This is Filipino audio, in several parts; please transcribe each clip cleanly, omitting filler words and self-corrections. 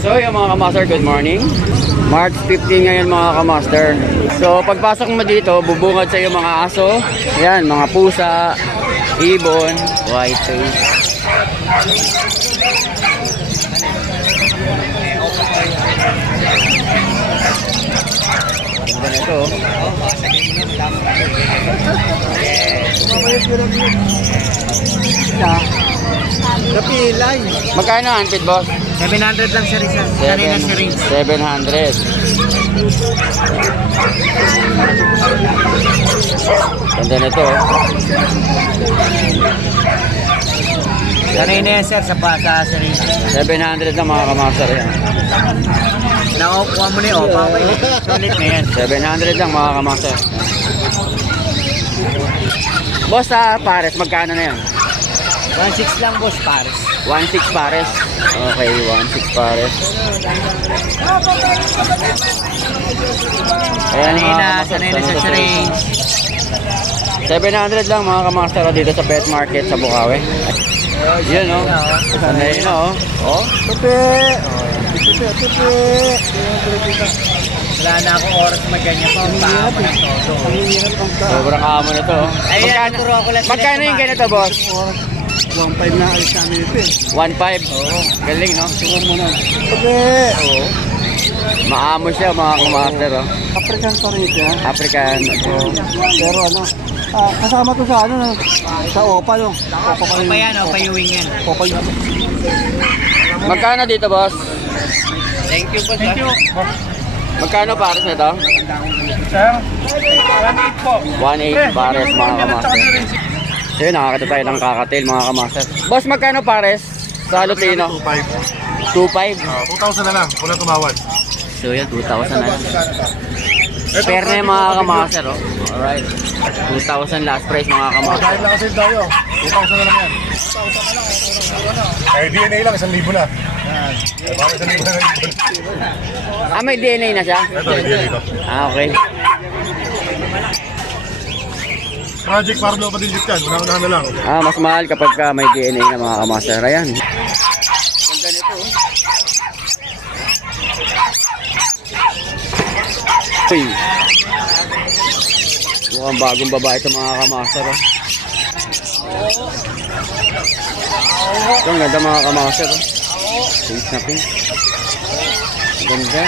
So yung mga kamaster, good morning. March 15 ngayon mga kamaster. So pagpasok mo dito, bubungad sa iyo mga aso. Ayan, mga pusa, ibon, white face. Ganda na ito. Kapilay. Magkano handpid, boss? 700 lang sir isa. Kanina si Ring. 700. Ganda na ito. Kanina yan sir sa si Ring. 700 na mga kamaster yan. Nakukuha mo na yung opa. Sulit na yan. 700 lang mga kamaster. Boss, sa pares, magkano na yan? 1.6 lang boss pares. 1.6 pares. Okay, 1.6 pares. Ayan mga Kanina sa Ring. 700 lang mga kamaster dito sa pet market sa Bukawi. Yun o. Sanay na o. Oh. Tupi. Wala na akong oras magganyan pa. Paamo ng todo. Sobrang amo na to. Ayan, turo ako lang. Magkano yung ganito, boss? 1.5 na alis namin ito eh. 1.5. Oo. Galing, no? Tuwa mo na. Tupi. Oo. Maamo siya mga kamaster. Oh. African pa rin siya. African. Pero ano, kasama to sa ano, sa OPA yung. OPA pa rin. Opa yan, opa yung wing yan. OPA yung. Magkano dito, boss? Thank you po, thank you. Magkano pares na ito? Sir, 1.8 po. 1.8 pares mga kamaster. So yun, nakakita tayo ng kakatil mga kamaster. Boss, magkano pares sa Lutino? 2.5. 2.5. 2,000 na lang, wala tumawad. So yun, 2,000 na lang. Fair na yung mga kamaster, oh. Alright. 2,000 last price mga kamaster. Dahil lang kasi tayo, 2,000 na lang yan. Eh, DNA lang, 1,000 na. Eh, bakit 1,000 na lang? Ah, may DNA na siya? Ito, may DNA ko. Ah, okay. Project para daw patilit yan, unahan na lang. Ah, mas mahal kapag may DNA na mga kamaster. Ayan. Ganda nito, oh. Uy. Mukhang bagong babae ito mga kamaster, oh. Ito, ang ganda mga kamaster, oh. Pink na pink. Ganda.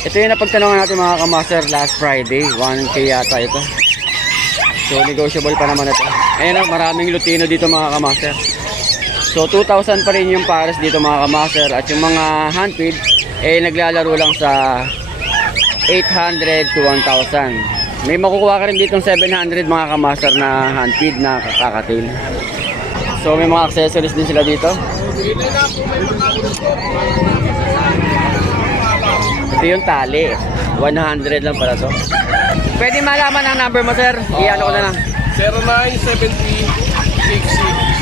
Ito yung napagtanungan natin mga kamaster last Friday. 1K yata ito. So negotiable pa naman ito. Ayan o, maraming Lutino dito mga kamaster. So 2,000 pa rin yung pares dito mga kamaster. At yung mga handfeed eh naglalaro lang sa 800 to 1,000. May makukuha ka rin dito 700 mga kamaster na handfeed na kakakatil. So may mga accessories din sila dito. Ito yung tali. 100 lang pala to. Pwede malaman ang number mo, sir? Iyan ko na lang.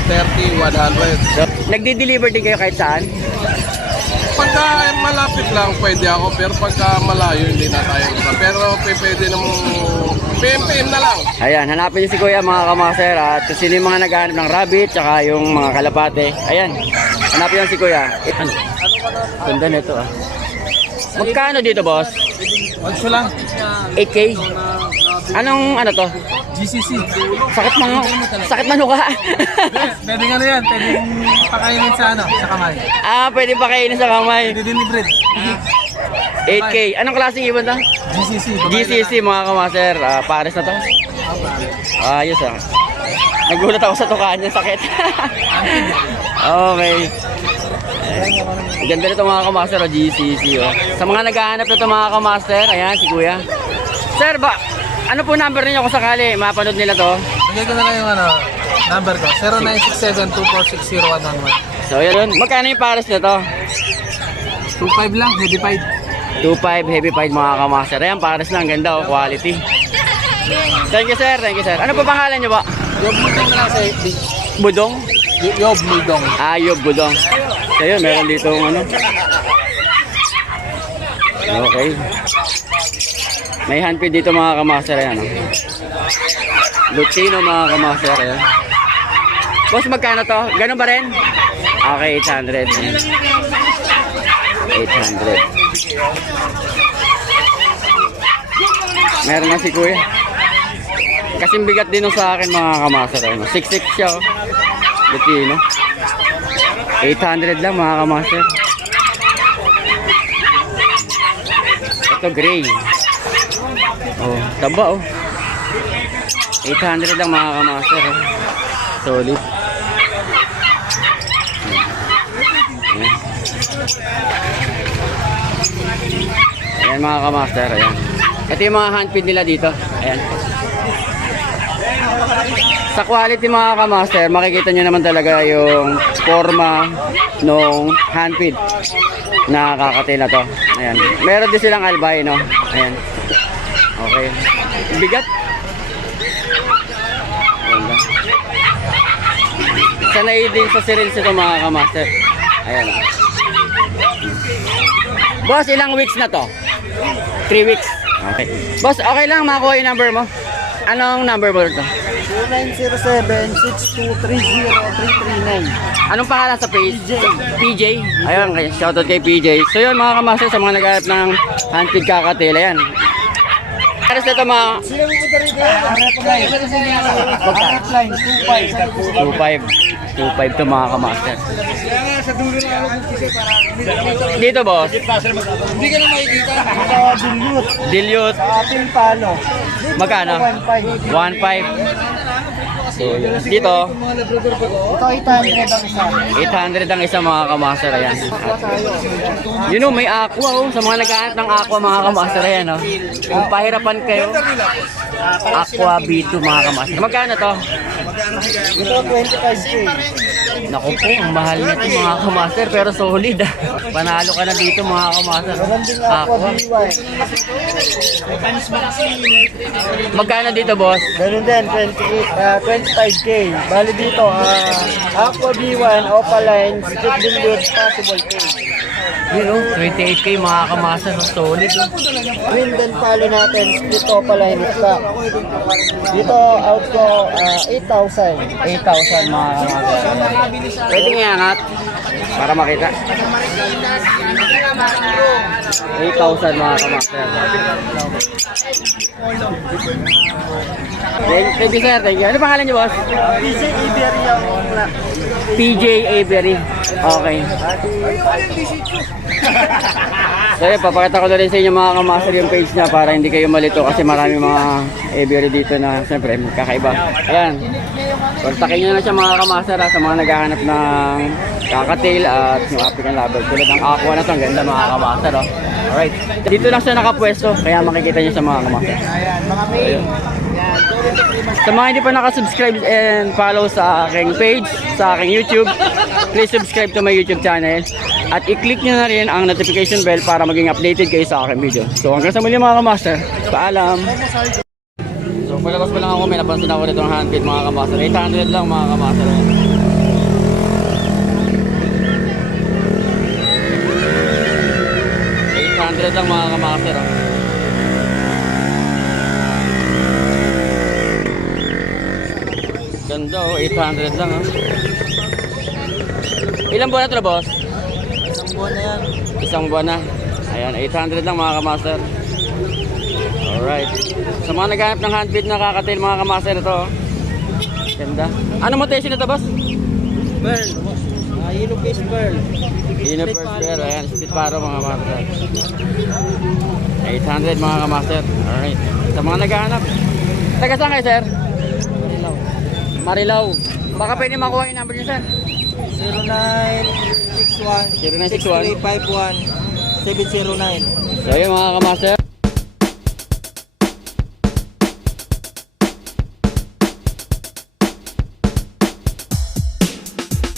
0970-66-30-100. So, nagdi-deliver din kayo kahit saan? Pagka malapit lang, pwede ako. Pero pagka malayo, hindi na tayo. Pero pwede namang PM na lang. Ayan, hanapin niyo si Kuya mga kamaster. At kung sino yung mga naghahanap ng rabbit, tsaka yung mga kalapate. Ayan, hanapin niyo si Kuya. Ano? Ganda nito ah. Magkano dito, boss? Wagso lang. 8K? Anong ano to? GCC. Sakit manuka. Pwede nga na yan. Pwede pakainin sa ano, sa kamay. Ah, pwede pa kainin sa kamay. Pwede din i-breed. 8K. Anong klaseng ibon to? GCC. GCC mga kamaster. Pares na to. Ayos ah. Nagulat ako sa tukaan niya, sakit. Okay. Ganda nito mga kamaster, GCC oh. Sa mga naghahanap nito mga kamaster, ayan si Kuya. Sir, ano po number niyo kung sakali mapanood nila to? Bigay ko na lang yung ano, number ko. 0967-246-0111. So yun, magkano yung pares nito? 2.5 lang, heavy fight. 2.5 heavy fight mga kamaster. Ayan, pares lang, ganda oh, quality. Thank you sir, thank you sir. Ano po pangalan niyo ba? Yob Mudong na lang sa FB. Budong? Yob Mudong. Yob Budong. So yun, meron dito ano. Okay. May handpid dito mga kamaster, ayan oh. Lutino mga kamaster. Ayan. Boss, magkano to? Ganun ba rin? Okay, 800. Ayan. 800. Meron na si kuya. Kasing bigat din nung sa akin mga kamaster. 6'6 siya. Oh. Lutino. 800 lang mga kamaster. Ito gray. Oh, taba oh. 800 lang mga kamaster. Oh. Solid. Ayan. Ayan mga kamaster. Ayan. Ito yung mga handpid nila dito. Ayan. Sa quality mga kamaster, makikita nyo naman talaga yung forma nung handpid na kakatil na to. Ayan. Meron din silang albino. Ayan. Okay. Bigat. Ayan lang. Sanay din sa sirils ito mga kamaster. Ayan. Boss, ilang weeks na to? 3 weeks. Okay. Boss, okay lang makuha yung number mo. Anong number mo ito? 0907-6230-339. Anong pangalan sa page? PJ. Ayun, shoutout kay PJ. So yun mga kamaster, sa mga naghahanap ng handpid kakatil, ayan. Pares na ito mga... Sino mo punta rito? Line 2.5 to mga kamaster. Dito boss, Hindi ka na makikita. dilute, Sa ating palo. magkano? 1.5. 1.5. So, dito, Ito 800 ang isa. 800 ang isa mga kamaster, ayan. You know, may aqua oh, sa mga naghahanap ng aqua mga kamaster, ayan oh. Kung pahirapan kayo, aqua B2 mga kamaster. Magkano to? Ito 25K. Naku po, ang mahal nito mga kamaster, pero solid ah. Panalo ka na dito mga kamaster. Meron din aqua Aqua. B1. Magkano dito boss? Meron din 25K. Bali dito, aqua B1, Opaline, split dilute, possible K. You know, 28k mga kamaster, solid oh. Green din palo natin, split Opaline stock. Dito, out ko 8,000. 8,000 mga kamaster. Pwede nga iangat para makita. 8,000 mga kamaster. Thank you sir, thank you. Ano pangalan niyo boss? PJ Iberia. PJ Avery. Okay. So yun, papakita ko na rin sa inyo mga kamaster yung page niya para hindi kayo malito kasi marami mga Avery dito na siyempre magkakaiba. Ayan. Kontakin nyo na siya mga kamaster sa mga naghahanap ng kakatil at yung African Lover. Tulad ng aqua na to, ang ganda mga kamaster. Oh. Alright. Dito lang siya nakapwesto kaya makikita nyo sa mga kamaster. Ayan, mga mail. Sa mga hindi pa nakasubscribe and follow sa aking page, sa aking YouTube, please subscribe to my YouTube channel. At i-click nyo na rin ang notification bell para maging updated kayo sa aking video. So hanggang sa muli mga kamaster, paalam! So palabas pa lang ako, may napansin ako rito ng handpid mga kamaster. 800 lang mga kamaster. 800 lang mga kamaster. Ganda oh, 800 lang oh. Ilang buwan na ito boss? Isang buwan na yan. Isang buwan na. Ayan, 800 lang mga kamaster. Alright. Sa mga naghanap ng handpid na kakatil mga kamaster ito. Oh. Ganda. Ano mutation ito boss? Pearl. Yellow face pearl. Universe Pearl. Ayan, split paro mga kamaster. 800 mga kamaster. Alright. Sa mga naghanap. Taga saan kayo sir? Marilao. Baka pwede makuha yung number niyo sir. 0961 0961 6351 709. So yun mga kamaster.